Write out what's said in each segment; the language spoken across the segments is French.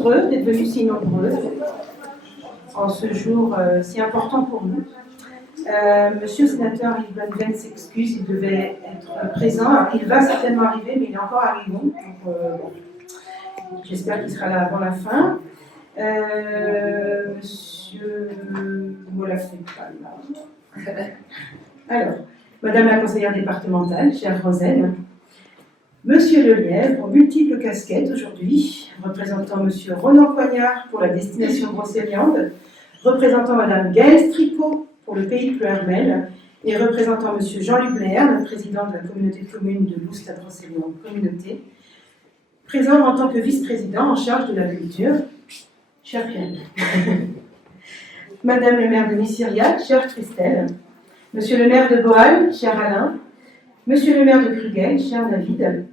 nombreux d'être venus si nombreux en ce jour si important pour nous. Monsieur le sénateur Yves Bonneven s'excuse, il devait être présent. Alors, il va certainement arriver, mais il est encore arrivé. Donc, j'espère qu'il sera là avant la fin. Monsieur Molafé, pas là. Alors, Madame la conseillère départementale, chère Roselle, Monsieur Lelièvre, aux multiples casquettes aujourd'hui, représentant Monsieur Ronan Coignard pour la destination brocéliande, représentant Madame Gaëlle Stricot pour le pays de Pleuhermel et représentant Monsieur Jean-Luc Blair, le président de la communauté de communes de Loust-la-Brocéliande communauté, présent en tant que vice-président en charge de la culture, cher Pierre. Madame le maire de Missiriac, chère Christelle, Monsieur le maire de Boal, cher Alain, Monsieur le maire de Krugel, cher David,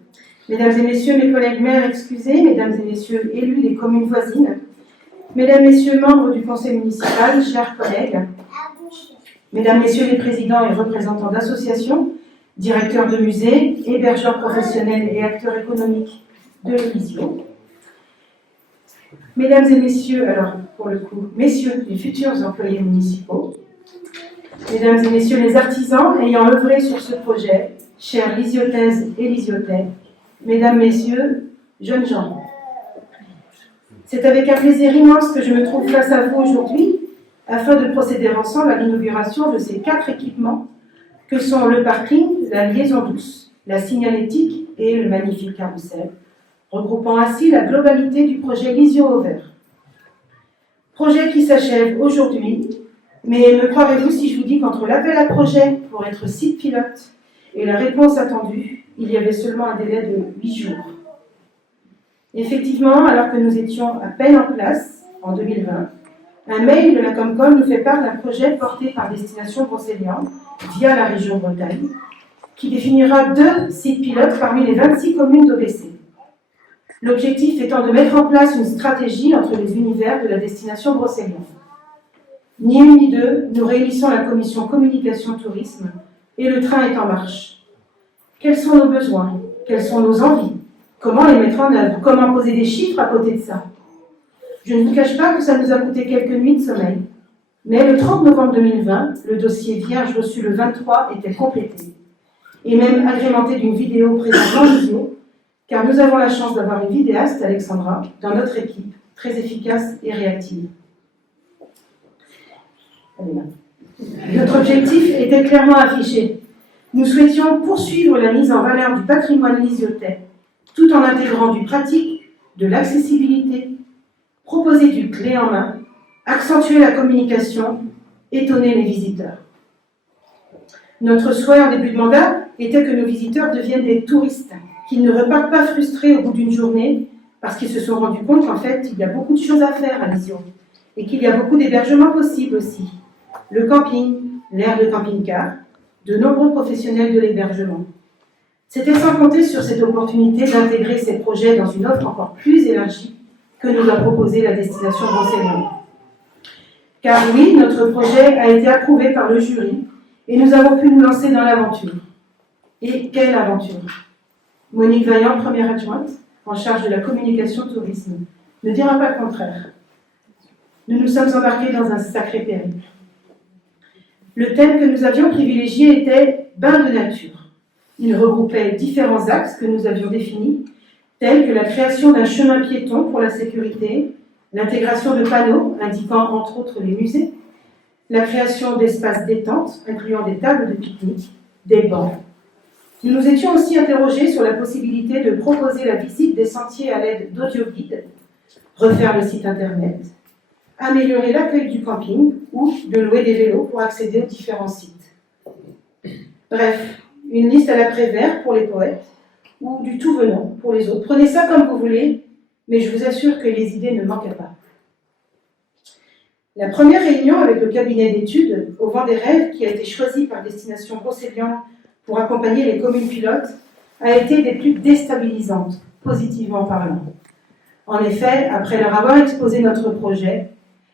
Mesdames et Messieurs mes collègues maires excusés, Mesdames et Messieurs élus des communes voisines, Mesdames, Messieurs membres du conseil municipal, chers collègues, Mesdames, Messieurs les présidents et représentants d'associations, directeurs de musées, hébergeurs professionnels et acteurs économiques de l'Élysio, Mesdames et Messieurs, alors pour le coup, Messieurs les futurs employés municipaux, Mesdames et Messieurs les artisans ayant œuvré sur ce projet, chers lysiotaises et lysiotais, Mesdames, Messieurs, jeunes gens. C'est avec un plaisir immense que je me trouve face à vous aujourd'hui afin de procéder ensemble à l'inauguration de ces 4 équipements que sont le parking, la liaison douce, la signalétique et le magnifique carrousel, regroupant ainsi la globalité du projet Lysio au vert. Projet qui s'achève aujourd'hui, mais me croirez-vous si je vous dis qu'entre l'appel à projet pour être site pilote et la réponse attendue, il y avait seulement un délai de 8 jours. Effectivement, alors que nous étions à peine en place, en 2020, un mail de la Comcom nous fait part d'un projet porté par Destination Brocéliande via la région Bretagne, qui définira 2 sites pilotes parmi les 26 communes d'OBC. L'objectif étant de mettre en place une stratégie entre les univers de la Destination Brocéliande. Ni une ni deux, nous réunissons la commission communication tourisme et le train est en marche. Quels sont nos besoins? Quelles sont nos envies? Comment les mettre en œuvre? Comment poser des chiffres à côté de ça? Je ne vous cache pas que ça nous a coûté quelques nuits de sommeil. Mais le 30 novembre 2020, le dossier vierge reçu le 23 était complété. Et même agrémenté d'une vidéo présentant Lysio, car nous avons la chance d'avoir une vidéaste, Alexandra, dans notre équipe, très efficace et réactive. Notre objectif était clairement affiché. Nous souhaitions poursuivre la mise en valeur du patrimoine lysiotais, tout en intégrant du pratique, de l'accessibilité, proposer du clé en main, accentuer la communication, étonner les visiteurs. Notre souhait en début de mandat était que nos visiteurs deviennent des touristes, qu'ils ne repartent pas frustrés au bout d'une journée, parce qu'ils se sont rendus compte qu'en fait, il y a beaucoup de choses à faire à Lysio, et qu'il y a beaucoup d'hébergements possibles aussi. Le camping, l'aire de camping-car, de nombreux professionnels de l'hébergement. C'était sans compter sur cette opportunité d'intégrer ces projets dans une offre encore plus élargie que nous a proposé la destination Brocéliande. Car oui, notre projet a été approuvé par le jury et nous avons pu nous lancer dans l'aventure. Et quelle aventure! Monique Vaillant, première adjointe, en charge de la communication tourisme, ne dira pas le contraire. Nous nous sommes embarqués dans un sacré périple. Le thème que nous avions privilégié était « Bain de nature ». Il regroupait différents axes que nous avions définis, tels que la création d'un chemin piéton pour la sécurité, l'intégration de panneaux indiquant entre autres les musées, la création d'espaces détente, incluant des tables de pique-nique, des bancs. Nous nous étions aussi interrogés sur la possibilité de proposer la visite des sentiers à l'aide d'audioguides, refaire le site internet, améliorer l'accueil du camping ou de louer des vélos pour accéder aux différents sites. Bref, une liste à l'après-vert pour les poètes ou du tout venant pour les autres. Prenez ça comme vous voulez, mais je vous assure que les idées ne manquaient pas. La première réunion avec le cabinet d'études Au vent des rêves, qui a été choisi par Destination Brocéliande pour accompagner les communes pilotes, a été des plus déstabilisantes, positivement parlant. En effet, après leur avoir exposé notre projet,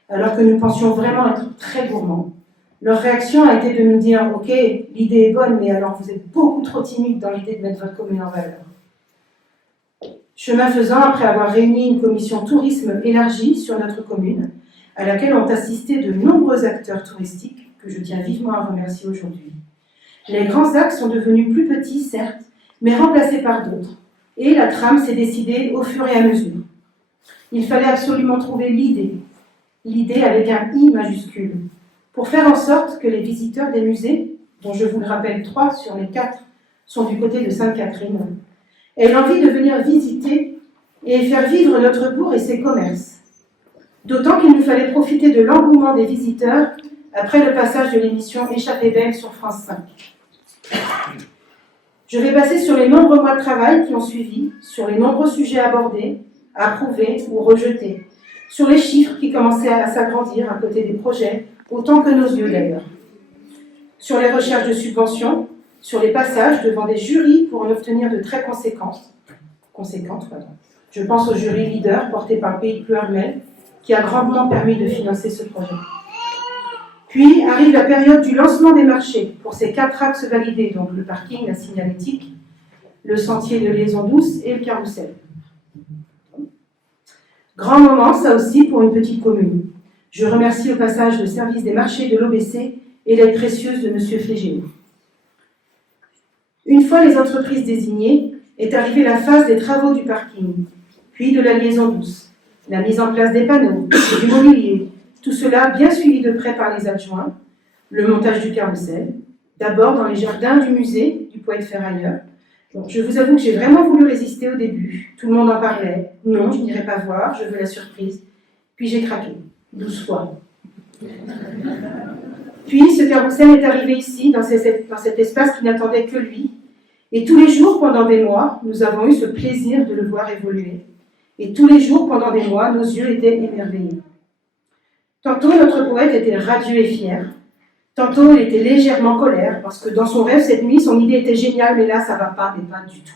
alors que nous pensions vraiment être très gourmands, leur réaction a été de nous dire « Ok, l'idée est bonne, mais alors vous êtes beaucoup trop timide dans l'idée de mettre votre commune en valeur. » Chemin faisant, après avoir réuni une commission tourisme élargie sur notre commune, à laquelle ont assisté de nombreux acteurs touristiques, que je tiens vivement à remercier aujourd'hui, les grands axes sont devenus plus petits, certes, mais remplacés par d'autres, et la trame s'est décidée au fur et à mesure. Il fallait absolument trouver l'idée avec un I majuscule, pour faire en sorte que les visiteurs des musées, dont je vous le rappelle 3 sur les 4 sont du côté de Sainte-Catherine, aient l'envie de venir visiter et faire vivre notre bourg et ses commerces. D'autant qu'il nous fallait profiter de l'engouement des visiteurs après le passage de l'émission Échappée belle sur France 5. Je vais passer sur les nombreux mois de travail qui ont suivi, sur les nombreux sujets abordés, approuvés ou rejetés, sur les chiffres qui commençaient à s'agrandir à côté des projets, autant que nos yeux d'ailleurs, sur les recherches de subventions, sur les passages devant des jurys pour en obtenir de très conséquentes. Je pense au jury leader porté par Pays de Pluermel, qui a grandement permis de financer ce projet. Puis arrive la période du lancement des marchés pour ces 4 axes validés, donc le parking, la signalétique, le sentier de liaison douce et le carrousel. Grand moment, ça aussi, pour une petite commune. Je remercie au passage le service des marchés de l'OBC et l'aide précieuse de M. Flégéo. Une fois les entreprises désignées, est arrivée la phase des travaux du parking, puis de la liaison douce, la mise en place des panneaux, du mobilier, tout cela bien suivi de près par les adjoints, le montage du carrousel, d'abord dans les jardins du musée du Poète Ferrailleur. Donc, je vous avoue que j'ai vraiment voulu résister au début. Tout le monde en parlait. Non, je n'irai pas voir, je veux la surprise. Puis j'ai craqué, 12 fois. Puis ce carrousel est arrivé ici, dans cet espace qui n'attendait que lui. Et tous les jours, pendant des mois, nous avons eu ce plaisir de le voir évoluer. Et tous les jours, pendant des mois, nos yeux étaient émerveillés. Tantôt, notre poète était radieux et fier. Tantôt, il était légèrement colère, parce que dans son rêve, cette nuit, son idée était géniale, mais là, ça ne va pas, mais pas du tout.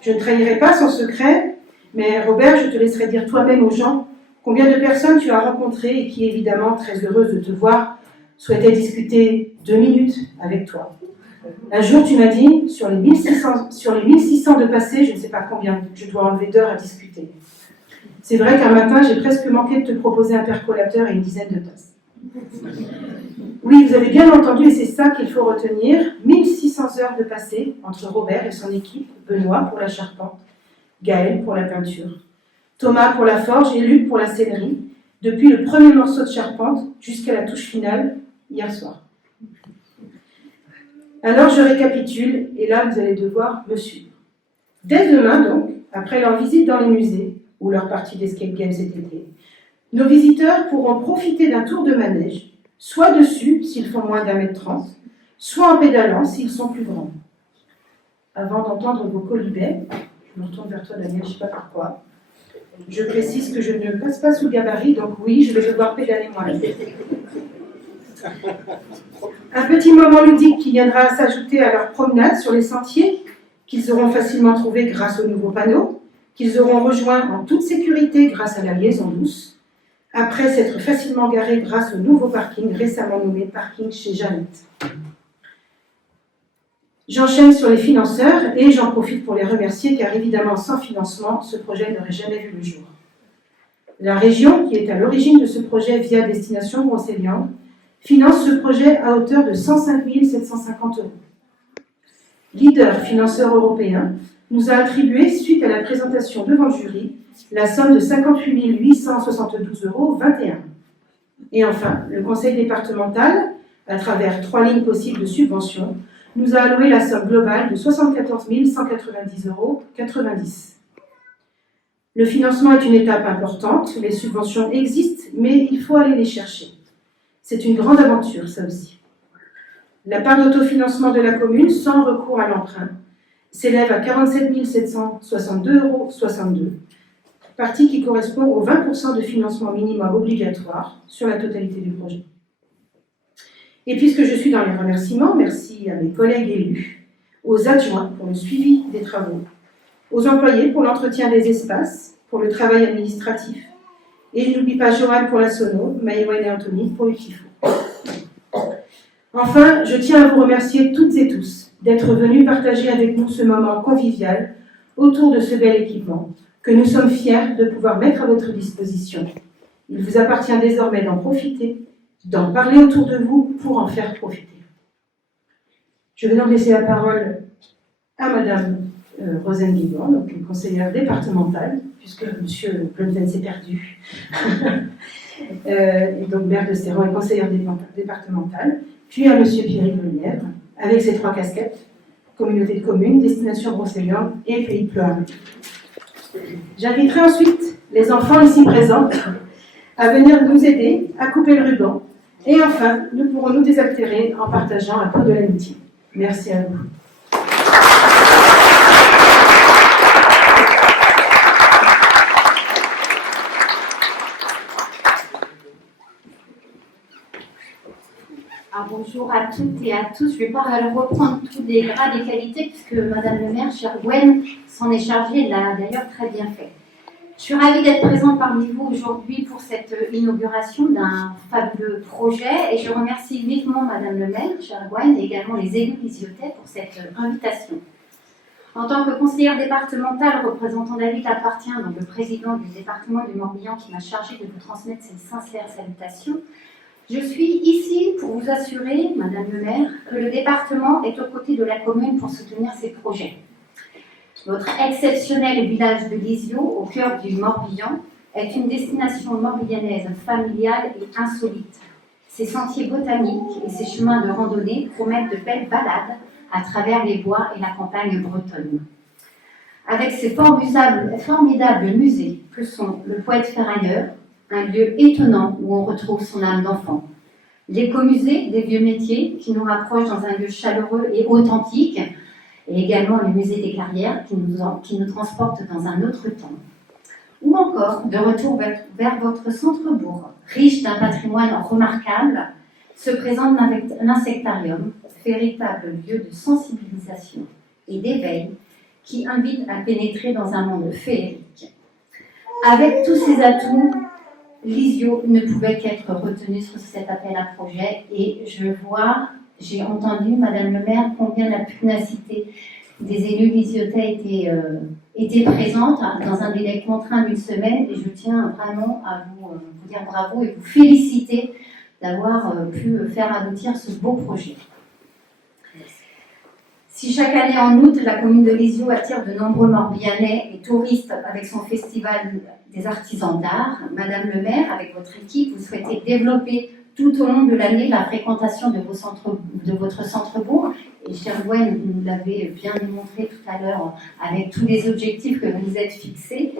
Je ne trahirai pas son secret, mais Robert, je te laisserai dire toi-même aux gens combien de personnes tu as rencontrées et qui, évidemment, très heureuses de te voir, souhaitaient discuter 2 minutes avec toi. Un jour, tu m'as dit, sur les 1600 de passés, je ne sais pas combien je dois enlever d'heures à discuter. C'est vrai qu'un matin, j'ai presque manqué de te proposer un percolateur et une dizaine de tasses. Oui, vous avez bien entendu, et c'est ça qu'il faut retenir, 1600 heures de passé entre Robert et son équipe, Benoît pour la charpente, Gaël pour la peinture, Thomas pour la forge et Luc pour la sellerie, depuis le premier morceau de charpente jusqu'à la touche finale, hier soir. Alors je récapitule, et là vous allez devoir me suivre. Dès demain donc, après leur visite dans les musées, ou leur partie d'escape game cet été, nos visiteurs pourront profiter d'un tour de manège, soit dessus s'ils font moins d'1m30, soit en pédalant s'ils sont plus grands. Avant d'entendre vos colibets, je me retourne vers toi Daniel, je ne sais pas pourquoi, je précise que je ne passe pas sous le gabarit, donc oui, je vais devoir pédaler moi-même. Un petit moment ludique qui viendra s'ajouter à leur promenade sur les sentiers, qu'ils auront facilement trouvé grâce aux nouveaux panneaux, qu'ils auront rejoint en toute sécurité grâce à la liaison douce, après s'être facilement garés grâce au nouveau parking récemment nommé parking chez Jeannette. J'enchaîne sur les financeurs et j'en profite pour les remercier car évidemment sans financement, ce projet n'aurait jamais vu le jour. La région, qui est à l'origine de ce projet via Destination Brocéliande, finance ce projet à hauteur de 105 750 €. Leader financeur européen nous a attribué, suite à la présentation devant le jury, la somme de 58 872,21 €. Et enfin, le conseil départemental, à travers 3 lignes possibles de subventions, nous a alloué la somme globale de 74 190,90 €. Le financement est une étape importante, les subventions existent, mais il faut aller les chercher. C'est une grande aventure, ça aussi. La part d'autofinancement de la commune, sans recours à l'emprunt, s'élève à 47 762,62 €, partie qui correspond au 20% de financement minimum obligatoire sur la totalité du projet. Et puisque je suis dans les remerciements, merci à mes collègues élus, aux adjoints pour le suivi des travaux, aux employés pour l'entretien des espaces, pour le travail administratif, et je n'oublie pas Joanne pour la sono, Maïwen et Anthony pour le tifo. Enfin, je tiens à vous remercier toutes et tous d'être venus partager avec nous ce moment convivial autour de ce bel équipement que nous sommes fiers de pouvoir mettre à votre disposition. Il vous appartient désormais d'en profiter, d'en parler autour de vous pour en faire profiter. Je vais donc laisser la parole à Madame Rosane Guidon, donc une conseillère départementale, puisque M. Blondin s'est perdu. Et donc maire de Stéron et conseillère départementale, puis à M. Pierre Lelièvre, avec ses 3 casquettes, communauté de communes, destination Brocéliande et Pays Pleuharé. J'inviterai ensuite les enfants ici présents à venir nous aider à couper le ruban. Et enfin, nous pourrons nous désaltérer en partageant un peu de l'amitié. Merci à vous. Alors, bonjour à toutes et à tous. Je ne vais pas reprendre tous les grades et qualités puisque Madame le maire, chère Gwen, s'en est chargée. Elle l'a d'ailleurs très bien fait. Je suis ravie d'être présente parmi vous aujourd'hui pour cette inauguration d'un fabuleux projet et je remercie vivement Madame le maire, chère Gwen, et également les élus lisiautais pour cette invitation. En tant que conseillère départementale, représentant David appartient, donc le président du département du Morbihan qui m'a chargée de vous transmettre ses sincères salutations. Je suis ici pour vous assurer, Madame le maire, que le département est aux côtés de la commune pour soutenir ses projets. Votre exceptionnel village de Lisieux, au cœur du Morbihan, est une destination morbihanaise familiale et insolite. Ses sentiers botaniques et ses chemins de randonnée promettent de belles balades à travers les bois et la campagne bretonne. Avec ses formidables musées que sont le Poète Ferrailleur, un lieu étonnant où on retrouve son âme d'enfant, l'écomusée des vieux métiers qui nous rapproche dans un lieu chaleureux et authentique, et également le musée des carrières qui nous transporte dans un autre temps. Ou encore, de retour vers votre centre-bourg, riche d'un patrimoine remarquable, se présente l'insectarium, véritable lieu de sensibilisation et d'éveil qui invite à pénétrer dans un monde féerique. Avec tous ces atouts, Lisieux ne pouvait qu'être retenu sur cet appel à projet et j'ai entendu, Madame le maire, combien la pugnacité des élus lisiautais était présente dans un délai contraint d'1 semaine et je tiens vraiment à vous dire bravo et vous féliciter d'avoir pu faire aboutir ce beau projet. Si chaque année en août, la commune de Lisieux attire de nombreux Morbihanais et touristes avec son festival des artisans d'art, Madame le maire, avec votre équipe, vous souhaitez développer tout au long de l'année la fréquentation de votre centre-bourg. Et chère Gwen, vous nous l'avez bien démontré tout à l'heure avec tous les objectifs que vous vous êtes fixés,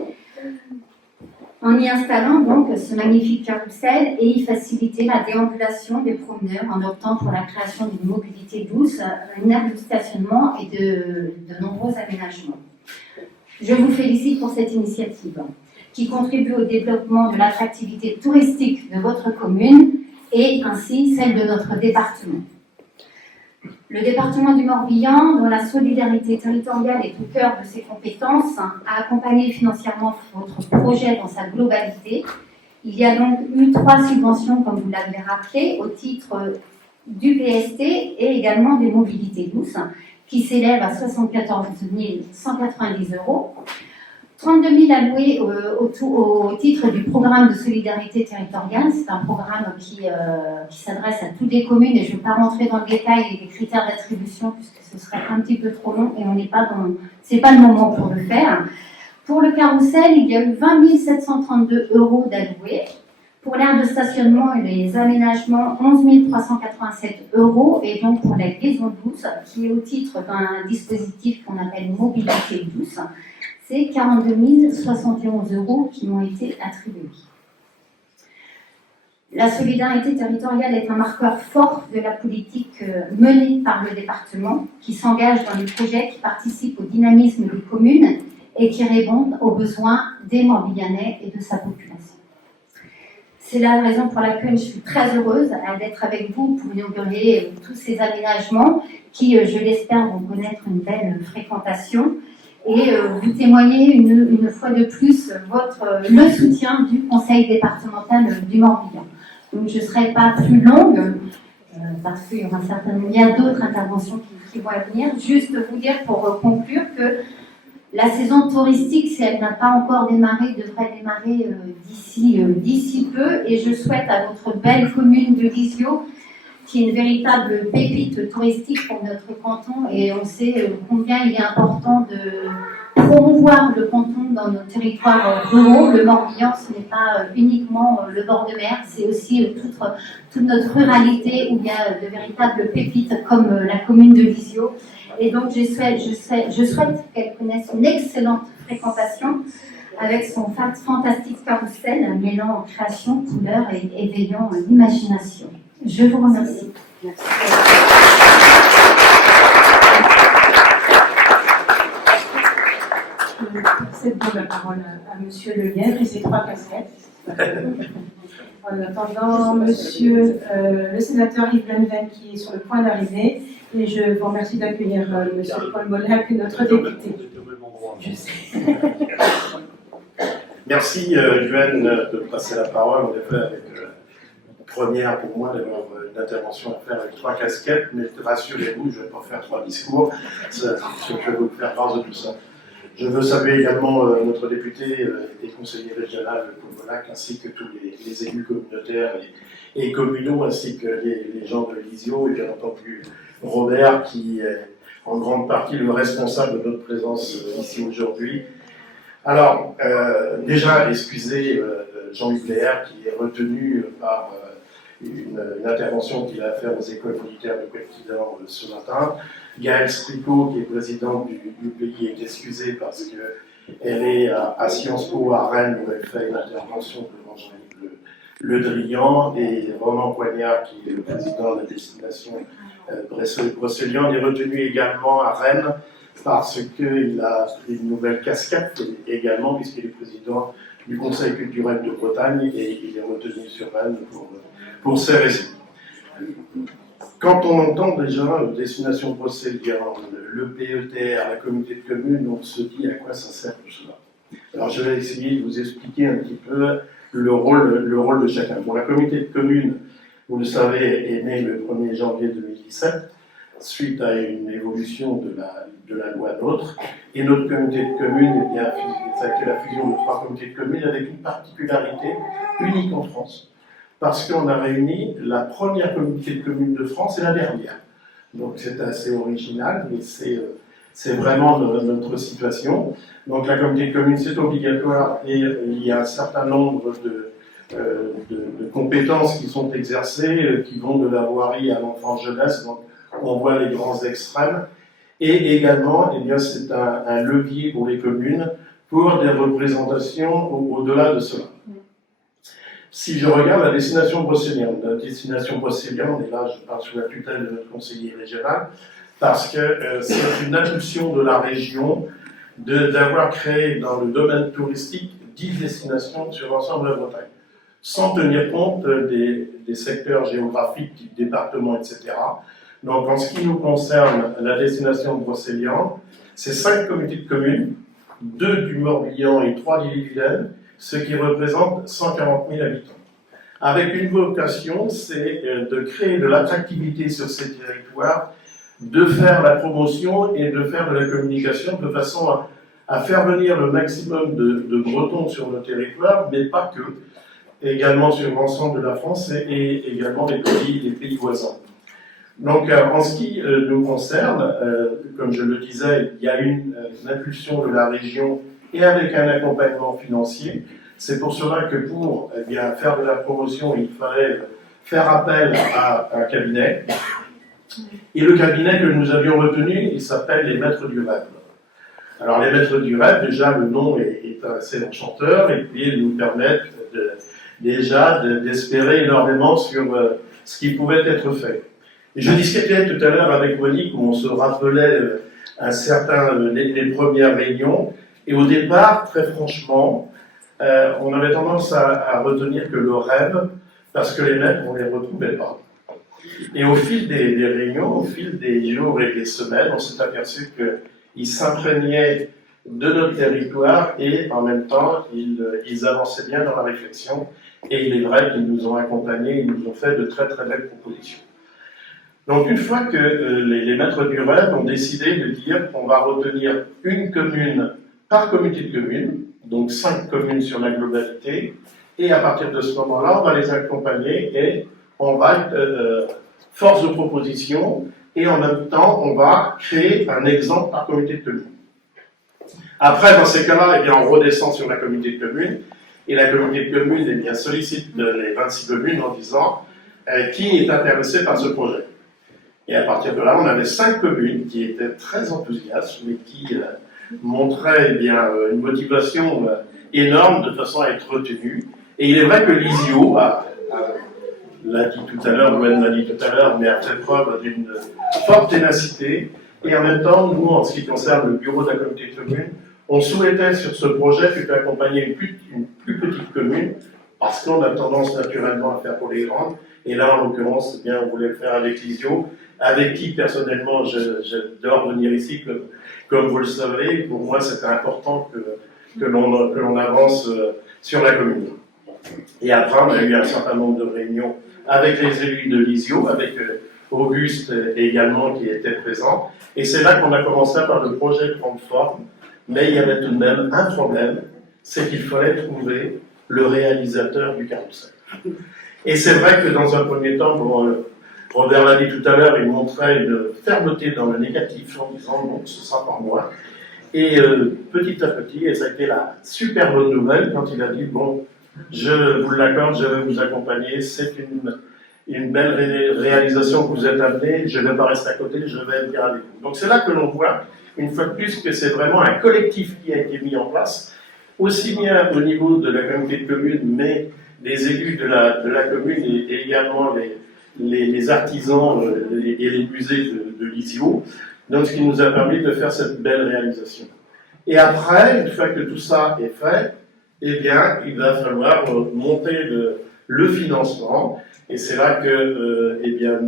en y installant donc ce magnifique carrousel et y faciliter la déambulation des promeneurs en optant pour la création d'une mobilité douce, une aire de stationnement et de nombreux aménagements. Je vous félicite pour cette initiative qui contribue au développement de l'attractivité touristique de votre commune et ainsi celle de notre département. Le département du Morbihan, dont la solidarité territoriale est au cœur de ses compétences, a accompagné financièrement votre projet dans sa globalité. Il y a donc eu 3 subventions, comme vous l'avez rappelé, au titre du PST et également des mobilités douces, qui s'élèvent à 74 190 €. 32 000 alloués au titre du programme de solidarité territoriale. C'est un programme qui s'adresse à toutes les communes et je ne vais pas rentrer dans le détail des critères d'attribution puisque ce serait un petit peu trop long et c'est pas le moment pour le faire. Pour le carrousel, il y a eu 20 732 € d'alloués. Pour l'aire de stationnement et les aménagements, 11 387 € et donc pour la liaison douce, qui est au titre d'un dispositif qu'on appelle mobilité douce, c'est 42 071 € qui m'ont été attribués. La solidarité territoriale est un marqueur fort de la politique menée par le département, qui s'engage dans les projets qui participent au dynamisme des communes et qui répondent aux besoins des Morbihanais et de sa population. C'est la raison pour laquelle je suis très heureuse d'être avec vous pour inaugurer tous ces aménagements qui, je l'espère, vont connaître une belle fréquentation et vous témoignez une fois de plus le soutien du conseil départemental du Morbihan. Donc je ne serai pas plus longue parce qu'il y aura certainement d'autres interventions qui vont venir. Juste vous dire pour conclure que La saison touristique, si elle n'a pas encore démarré, devrait démarrer d'ici peu. Et je souhaite à notre belle commune de Lisieux, qui est une véritable pépite touristique pour notre canton, et on sait combien il est important de promouvoir le canton dans nos territoires ruraux. Le Morbihan, ce n'est pas uniquement le bord de mer, c'est aussi toute notre ruralité où il y a de véritables pépites comme la commune de Lisieux. Et donc je souhaite qu'elle connaisse une excellente fréquentation avec son fantastique carrousel mêlant création, couleur et éveillant l'imagination. Je vous remercie. Merci. Je cède la parole à Monsieur Le Lièvre et ses 3 casquettes. En attendant, Monsieur le sénateur Yves Benven qui est sur le point d'arriver, et je vous remercie d'accueillir Monsieur Paul Molac, notre député. Je sais. Merci Yuen de me passer la parole, en effet, avec première pour moi d'avoir une intervention à faire avec 3 casquettes, mais rassurez-vous, je ne vais pas faire 3 discours, je vais vous faire grâce de tout ça. Je veux saluer également notre député et conseiller régional Paul Molac, ainsi que tous les élus communautaires et communaux, ainsi que les gens de Lisieux, et bien entendu Robert, qui est en grande partie le responsable de notre présence ici aujourd'hui. Alors, déjà, excusez Jean-Hugues Léher, qui est retenu par une intervention qu'il a à faire aux écoles militaires de Couette-Quidan ce matin. Gaëlle Stricot, qui est présidente du pays, est excusée parce qu'elle est à Sciences Po à Rennes, où elle fait une intervention devant Jean-Yves Le Drian, et Ronan Poignard, qui est le président de la destination Brocéliande, est retenu également à Rennes parce qu'il a une nouvelle casquette également, puisqu'il est président du Conseil culturel de Bretagne, et il est retenu sur Rennes pour ces raisons. Quand on entend déjà destination Brocéliande, le PETR, la communauté de communes, on se dit à quoi ça sert tout cela. Alors je vais essayer de vous expliquer un petit peu le rôle de chacun. Bon, la communauté de communes, vous le savez, est née le 1er janvier 2017, suite à une évolution de la loi NOTRe, et notre communauté de communes, eh bien, ça a été la fusion de 3 communautés de communes avec une particularité unique en France, parce qu'on a réuni la première communauté de communes de France et la dernière. Donc c'est assez original, mais c'est vraiment notre situation. Donc la communauté de communes, c'est obligatoire, et il y a un certain nombre de compétences qui sont exercées, qui vont de la voirie à l'enfant-jeunesse, donc on voit les grands extrêmes, et également, eh bien, c'est un levier pour les communes pour des représentations au-delà de cela. Si je regarde la destination brocéliande, et là je parle sous la tutelle de notre conseiller régional, parce que c'est une impulsion de la région d'avoir créé dans le domaine touristique 10 destinations sur l'ensemble de la Bretagne, sans tenir compte des secteurs géographiques, type département, etc. Donc en ce qui nous concerne, la destination brocéliande, c'est 5 communautés de communes, 2 du Morbihan et 3 d'Ille-et-Vilaine, ce qui représente 140 000 habitants. Avec une vocation, c'est de créer de l'attractivité sur ces territoires, de faire la promotion et de faire de la communication de façon à faire venir le maximum de Bretons sur nos territoires, mais pas que, également sur l'ensemble de la France et également les pays voisins. Donc, en ce qui nous concerne, comme je le disais, il y a une impulsion de la région et avec un accompagnement financier. C'est pour cela que pour bien faire de la promotion, il fallait faire appel à un cabinet. Et le cabinet que nous avions retenu, il s'appelle les Maîtres du Rêve. Alors les Maîtres du Rêve, déjà le nom est assez enchanteur, et puis ils nous permettent d'espérer énormément sur ce qui pouvait être fait. Et je discutais tout à l'heure avec Monique où on se rappelait les premières réunions, et au départ, très franchement, on avait tendance à retenir que le rêve, parce que les maîtres, on ne les retrouvait pas. Et au fil des réunions, au fil des jours et des semaines, on s'est aperçu qu'ils s'imprégnaient de notre territoire et en même temps, ils avançaient bien dans la réflexion. Et il est vrai qu'ils nous ont accompagnés, ils nous ont fait de très très belles propositions. Donc une fois que les maîtres du rêve ont décidé de dire qu'on va retenir une commune par communauté de communes, donc 5 communes sur la globalité, et à partir de ce moment-là, on va les accompagner et on va être force de proposition, et en même temps, on va créer un exemple par communauté de communes. Après, dans ces cas-là, eh bien, on redescend sur la communauté de communes, et la communauté de communes eh bien, sollicite les 26 communes en disant qui est intéressé par ce projet. Et à partir de là, on avait 5 communes qui étaient très enthousiastes, mais qui montraient eh bien, une motivation énorme de façon à être retenues. Et il est vrai que l'ISIO l'a dit tout à l'heure, Gwen l'a dit tout à l'heure, mais a fait preuve d'une forte ténacité. Et en même temps, nous, en ce qui concerne le bureau de la communauté de communes, on souhaitait sur ce projet plutôt accompagner une plus petite commune, parce qu'on a tendance naturellement à faire pour les grandes. Et là, en l'occurrence, eh bien, on voulait le faire avec l'ISIO, avec qui, personnellement, j'adore venir ici, comme vous le savez. Pour moi, c'était important que l'on avance sur la commune. Et après, on a eu un certain nombre de réunions avec les élus de l'ISIO, avec Auguste également qui était présent. Et c'est là qu'on a commencé par le projet de prendre forme. Mais il y avait tout de même un problème, c'est qu'il fallait trouver le réalisateur du carrousel. Et c'est vrai que dans un premier temps, Robert l'a dit tout à l'heure, il montrait une fermeté dans le négatif en disant non, ce sera pas moi. Et petit à petit, et ça a été la super bonne nouvelle quand il a dit bon, je vous l'accorde, je vais vous accompagner, c'est une belle réalisation que vous êtes amenée, je ne vais pas rester à côté, je vais être avec vous. Donc c'est là que l'on voit, une fois de plus, que c'est vraiment un collectif qui a été mis en place, aussi bien au niveau de la communauté de communes, mais des élus de la commune et également les artisans et les musées de l'ISIO, donc ce qui nous a permis de faire cette belle réalisation. Et après, une fois que tout ça est fait, eh bien, il va falloir monter le financement, et c'est là que eh bien,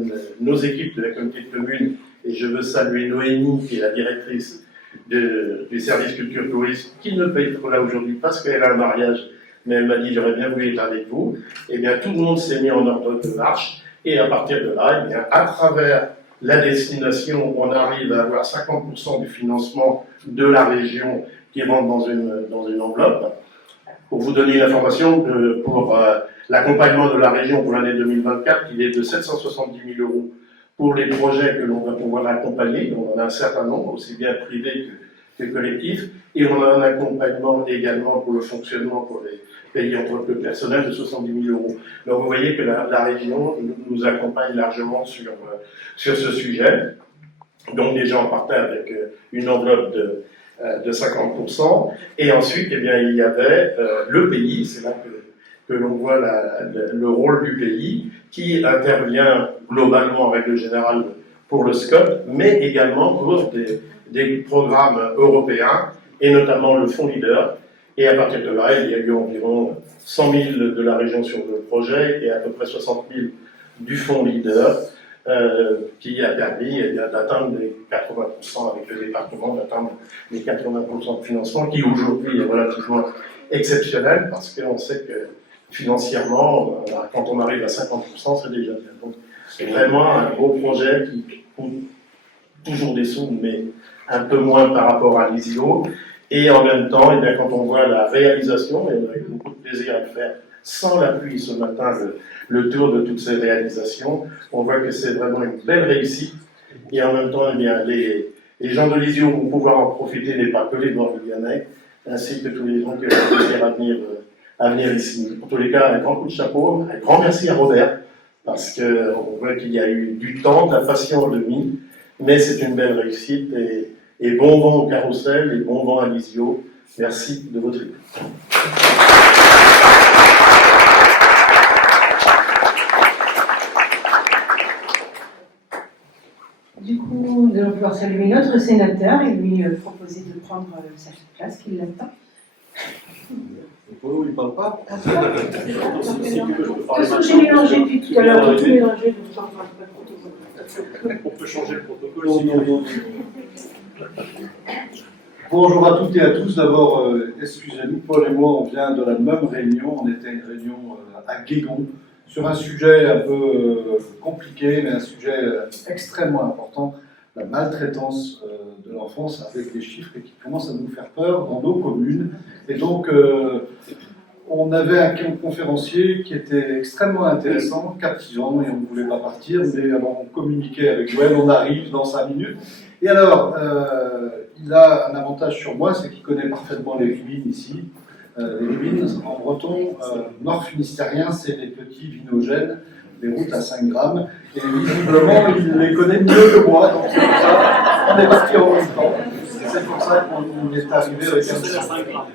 nos équipes de la communauté de communes, et je veux saluer Noémie, qui est la directrice du service culture tourisme, qui ne peut être là aujourd'hui parce qu'elle a un mariage, mais elle m'a dit j'aurais bien voulu être avec vous. Eh bien, tout le monde s'est mis en ordre de marche, et à partir de là, eh bien, à travers la destination, on arrive à avoir 50% du financement de la région qui rentre dans une enveloppe. Pour vous donner une information, pour l'accompagnement de la région pour l'année 2024, il est de 770 000 € pour les projets que l'on va pouvoir accompagner. Donc on a un certain nombre, aussi bien privés que collectifs, et on a un accompagnement également pour le fonctionnement pour les pays en tant que personnel de 70 000 €. Donc vous voyez que la région nous accompagne largement sur ce sujet. Donc déjà on partait avec une enveloppe de 50%, et ensuite eh bien, il y avait le pays, c'est là que l'on voit le rôle du pays, qui intervient globalement en règle générale pour le SCOT, mais également pour des programmes européens, et notamment le Fonds Leader. Et à partir de là, il y a eu environ 100 000 de la région sur le projet et à peu près 60 000 du Fonds Leader, qui a permis d'atteindre les 80% avec le département, d'atteindre les 80% de financement, qui aujourd'hui est relativement exceptionnel, parce qu'on sait que financièrement, quand on arrive à 50%, c'est déjà bien. Donc, c'est vraiment un gros projet qui coûte toujours des sous, mais un peu moins par rapport à l'ISIO. Et en même temps, eh bien, quand on voit la réalisation, et on a eu beaucoup de plaisir à le faire sans la pluie ce matin, le tour de toutes ces réalisations, on voit que c'est vraiment une belle réussite. Et en même temps, eh bien, les gens de l'ISIO vont pouvoir en profiter, mais pas que les Nord-Lyonnais, ainsi que tous les gens qui ont plaisir à venir ici. En tous les cas, un grand coup de chapeau, un grand merci à Robert, parce qu'on voit qu'il y a eu du temps, de la patience de mis, mais c'est une belle réussite, et bon vent au carrousel, et bon vent à l'ISIO. Merci de votre écoute. Du coup, nous allons pouvoir saluer notre sénateur et lui proposer de prendre sa place qu'il l'attend. Il ne parle pas. De toute façon, j'ai mélangé depuis tout à l'heure, j'ai tout mélangé, donc je ne parle pas de protocole. On peut changer le protocole. Non. Bonjour à toutes et à tous. D'abord, excusez-nous, Paul et moi, on vient de la même réunion. On était à une réunion à Guégon sur un sujet un peu compliqué, mais un sujet extrêmement important. la maltraitance de l'enfance avec des chiffres et qui commencent à nous faire peur dans nos communes. Et donc, on avait un conférencier qui était extrêmement intéressant, captivant, et on ne voulait pas partir, mais alors on communiquait avec Joël, on arrive dans 5 minutes. Et alors, il a un avantage sur moi, c'est qu'il connaît parfaitement les ribines ici. Les ribines, en breton, nord-finistérien, c'est les petits vinogènes, des routes à 5 grammes. Et visiblement, il les connaît mieux que moi, donc c'est pour ça qu'on est parti en même temps. C'est pour ça qu'on est arrivé avec un 5 grammes.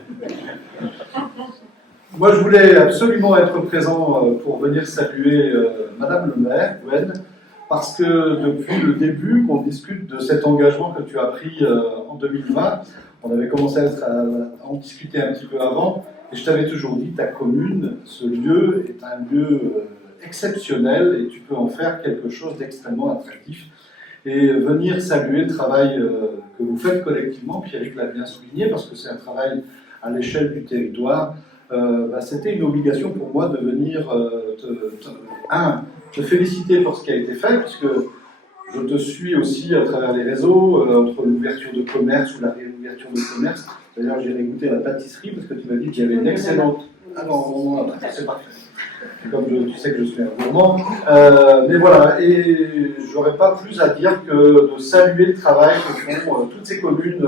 Moi, je voulais absolument être présent pour venir saluer Madame le maire, Gwen, parce que depuis le début qu'on discute de cet engagement que tu as pris en 2020, on avait commencé à en discuter un petit peu avant, et je t'avais toujours dit, ta commune, ce lieu est un lieu exceptionnel, et tu peux en faire quelque chose d'extrêmement attractif. Et venir saluer le travail que vous faites collectivement, Pierrick l'a bien souligné, parce que c'est un travail à l'échelle du territoire. C'était une obligation pour moi de venir te féliciter pour ce qui a été fait, puisque je te suis aussi à travers les réseaux, entre l'ouverture de commerce ou la réouverture de commerce. D'ailleurs, j'ai régoûté la pâtisserie parce que tu m'as dit qu'il y avait une excellente... Ah non, c'est parfait. Comme tu sais que je suis un gourmand. Mais voilà, et j'aurais pas plus à dire que de saluer le travail que font toutes ces communes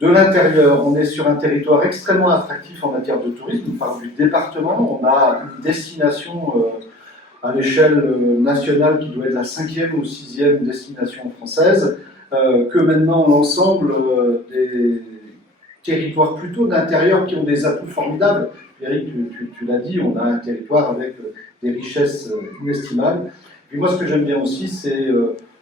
de l'intérieur. On est sur un territoire extrêmement attractif en matière de tourisme. On parle du département, on a une destination à l'échelle nationale qui doit être la 5e ou 6e destination française, que maintenant l'ensemble des territoires plutôt d'intérieur qui ont des atouts formidables. Pierrick, tu l'as dit, on a un territoire avec des richesses inestimables. Puis moi, ce que j'aime bien aussi, c'est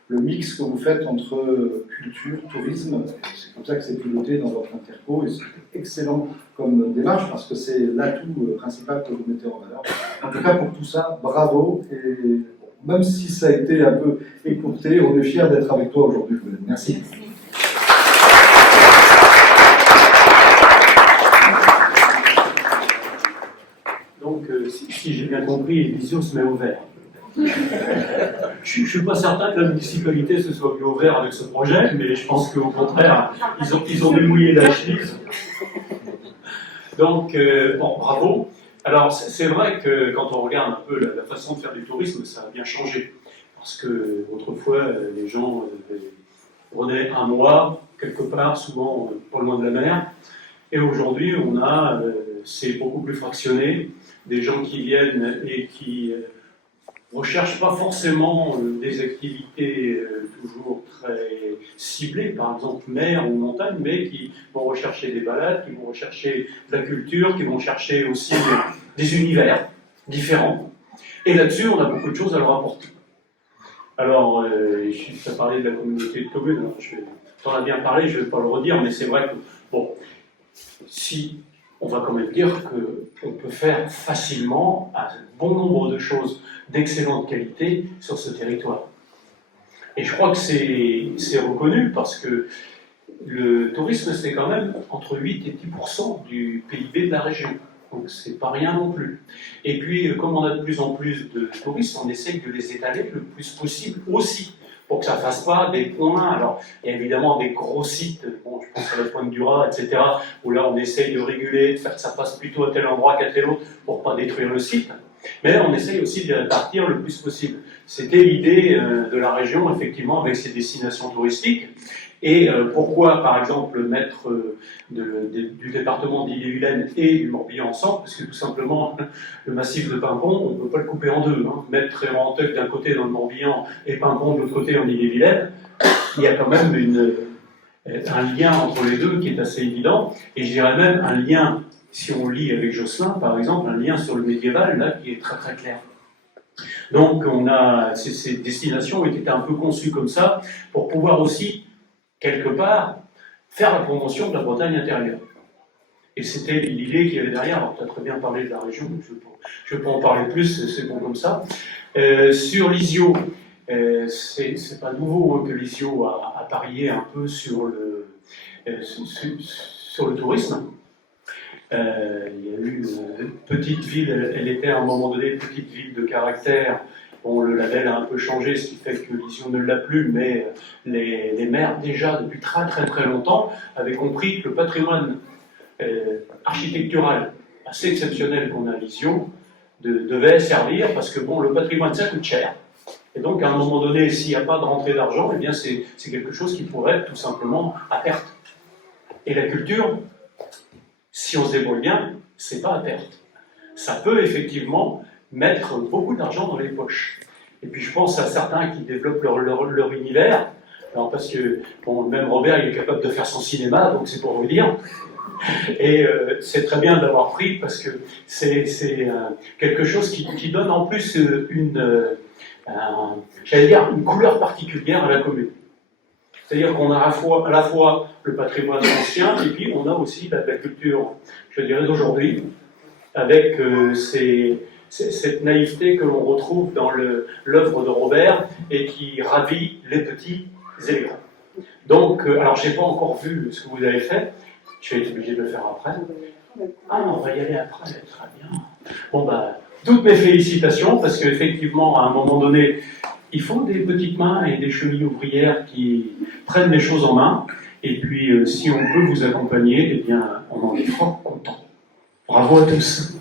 le mix que vous faites entre culture, tourisme. C'est comme ça que c'est piloté dans votre interco, et c'est excellent comme démarche parce que c'est l'atout principal que vous mettez en valeur. En tout cas, pour tout ça, bravo. Et même si ça a été un peu écourté, on est fiers d'être avec toi aujourd'hui. Merci. Donc, si j'ai bien compris, Visio se met au vert. Je ne suis pas certain que la municipalité se soit mis au vert avec ce projet, mais je pense qu'au contraire, ils ont démouillé la chemise. Donc, bon, bravo. Alors, c'est vrai que quand on regarde un peu la façon de faire du tourisme, ça a bien changé. Parce que autrefois, les gens prenaient un mois, quelque part, souvent pas loin de la mer. Et aujourd'hui, c'est beaucoup plus fractionné. Des gens qui viennent et qui recherchent pas forcément des activités toujours très ciblées, par exemple mer ou montagne, mais qui vont rechercher des balades, qui vont rechercher de la culture, qui vont chercher aussi des univers différents. Et là-dessus, on a beaucoup de choses à leur apporter. Alors, tu as parlé de la communauté de communes, tu en as bien parlé, je ne vais pas le redire, mais c'est vrai que, bon, si on va quand même dire qu'on peut faire facilement un bon nombre de choses d'excellente qualité sur ce territoire. Et je crois que c'est reconnu parce que le tourisme, c'est quand même entre 8 et 10% du PIB de la région. Donc c'est pas rien non plus. Et puis, comme on a de plus en plus de touristes, on essaye de les étaler le plus possible aussi, pour que ça ne fasse pas des points. Alors, il y a évidemment des gros sites, bon, je pense à la Pointe du Raz, etc., où là, on essaye de réguler, de faire que ça passe plutôt à tel endroit qu'à tel autre, pour ne pas détruire le site. Mais là, on essaye aussi de les répartir le plus possible. C'était l'idée de la région, effectivement, avec ses destinations touristiques. Et pourquoi, par exemple, mettre du département d'Ille-et-Vilaine et du Morbihan ensemble? Parce que tout simplement, le massif de Pimpon, on ne peut pas le couper en deux. Hein. Mettre Trémanteuil d'un côté dans le Morbihan et Pimpon de l'autre côté en Ille-et-Vilaine, il y a quand même un lien entre les deux qui est assez évident. Et je dirais même un lien, si on lit avec Josselin, par exemple, un lien sur le médiéval, là, qui est très très clair. Donc, ces destinations étaient un peu conçues comme ça, pour pouvoir aussi quelque part, faire la promotion de la Bretagne intérieure. Et c'était l'idée qu'il y avait derrière. Alors, tu as très bien parlé de la région, je ne vais pas en parler plus, c'est bon comme ça. Sur l'ISIO, c'est pas nouveau hein, que l'ISIO a parié un peu sur le tourisme. Il y a eu une petite ville, elle était à un moment donné une petite ville de caractère, Bon, le label a un peu changé, ce qui fait que l'ISIO ne l'a plus, mais les maires, déjà depuis très très très longtemps, avaient compris que le patrimoine architectural assez exceptionnel qu'on a à l'ISIO devait servir, parce que bon, le patrimoine, ça coûte cher. Et donc, à un moment donné, s'il n'y a pas de rentrée d'argent, eh bien, c'est quelque chose qui pourrait être tout simplement à perte. Et la culture, si on se débrouille bien, c'est pas à perte. Ça peut effectivement mettre beaucoup d'argent dans les poches. Et puis je pense à certains qui développent leur univers, alors parce que bon, même Robert il est capable de faire son cinéma, donc c'est pour vous dire. Et c'est très bien d'avoir pris parce que c'est quelque chose qui donne en plus j'allais dire une couleur particulière à la commune. C'est-à-dire qu'on a à la fois le patrimoine ancien et puis on a aussi la culture, je dirais, d'aujourd'hui, avec cette naïveté que l'on retrouve dans l'œuvre de Robert et qui ravit les petits et les grands. Donc, alors je n'ai pas encore vu ce que vous avez fait, je vais être obligé de le faire après. Ah non, on va y aller après, très bien. Bon, bah, toutes mes félicitations, parce qu'effectivement, à un moment donné, il faut des petites mains et des chevilles ouvrières qui prennent les choses en main, et puis si on peut vous accompagner, eh bien, on en est fort content. Bravo à tous.